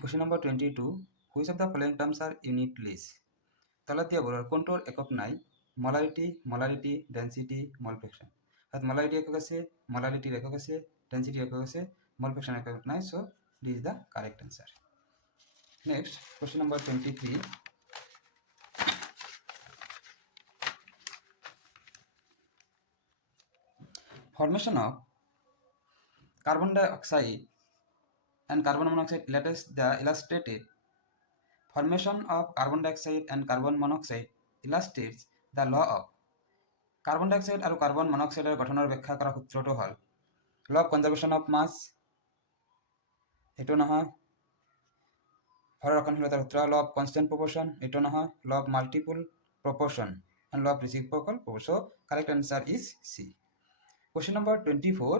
Question number 22. Which of the following terms are unitless? তলত দিয়া বোৰৰ কোনটোৰ একক নাই? মোলাৰিটি, ডেন্সিটি, মল ফ্ৰেকশন। মোলাৰিটি একক আছে, মোলাৰিটিৰ একক আছে, ডেন্সিটি একক আছে, মল ফ্ৰেকশন একক নাই। So this is the correct answer. Next, question number 23. Formation of carbon dioxide and carbon monoxide. Let us the illustrated formation of carbon dioxide and carbon monoxide illustrates the law of carbon dioxide আৰু carbon monoxide গঠনৰ ব্যাখ্যা কৰা সূত্ৰটো হ'ল law of conservation of mass, এইটো নহয় ভৰৰ ৰক্ষণশীলতাৰ সূত্ৰ law of constant proportion, এইটো নহয় law of multiple proportion and law of reciprocal proportion. So correct answer is C. Question number 24.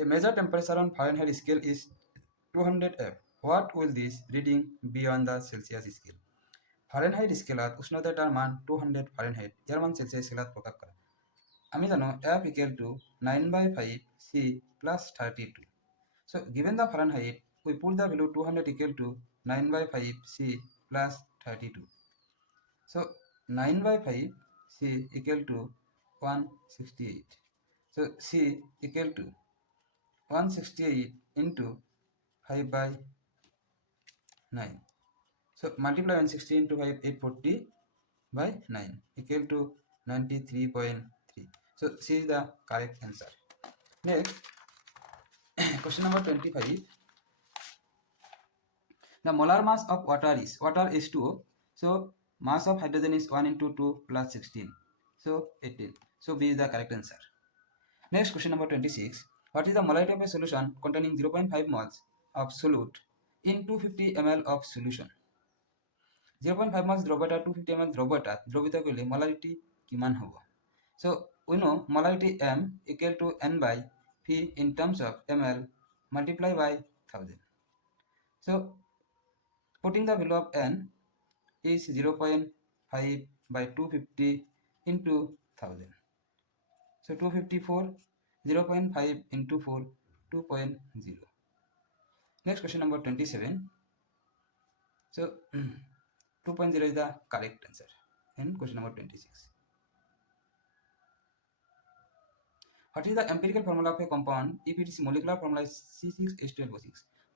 A measured temperature on Fahrenheit scale is 200 F. What will this reading be on the Celsius scale? Fahrenheit স্কেলত উষ্ণতাৰ মান 200 Fahrenheit, ইয়াৰ মান Celsius স্কেলত প্রকাশ কৰা। আমি জানো F equal to 9/5 C plus 32. So given the Fahrenheit, we put the value 200 equal to 9/5 C plus 32. So 9/5 C equal to 168. So C equal to 168 into 5/9. So multiply 160 into 5, 840/9 equal to 93.3. So C is the correct answer. Next, question number 25. The molar mass of water is H2O. So mass of hydrogen is 1 into 2 plus 16. So 18. So B is the correct answer. Next, question number 26. What is the molarity of a solution containing 0.5 moles of solute in 250 ml of solution? 0.5 moles দ্রব্য এটা 250 ml দ্রব্য এটা দ্রবিত করলে molarity কিমান হ'ব? So we know molarity M equal to N by P in terms of ml multiplied by 1000. So putting the value of N is 0.5 by 250 into 1000. So 254, 0.5 into 4, 2.0. Next, question number 27. So 2.0 is the correct answer in question number 26. What is the empirical formula of a compound if its molecular formula is C6H12O6?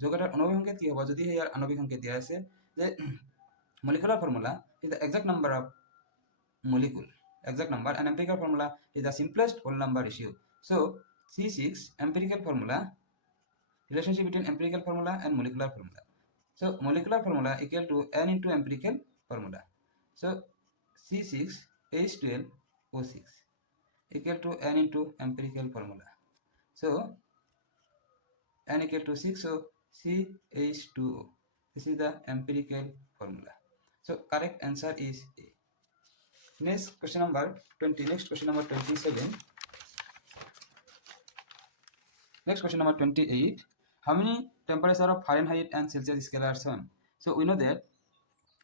যোগটার আণবিক সংকেত কি হ'ব যদি ইয়াৰ আণবিক সংকেত দিয়া আছে যে molecular formula is the exact number of molecule, exact number, and empirical formula is the simplest whole number ratio. So C6 empirical formula, relationship between empirical formula and molecular formula. So molecular formula equal to N into empirical formula. So C6H12O6 equal to N into empirical formula. So N equal to 6, so CH2O. This is the empirical formula. So correct answer is A. Next, question number 20. Next, question number 27. Next, question number 28. How many temperature of Fahrenheit and Celsius scale are shown? So we know that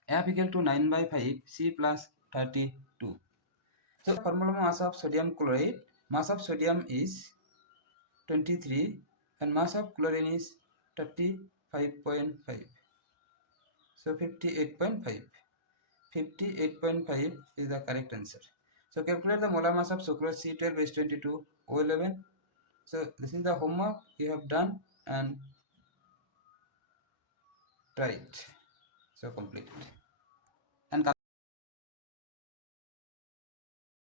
F equal to 9/5 C plus 32. So formula mass of sodium chloride, mass of sodium is 23 and mass of chlorine is 35.5. So 58.5. 58.5 is the correct answer. So calculate the molar mass of sucrose C12H22O11. So this is the homework you have done and try it. So complete it.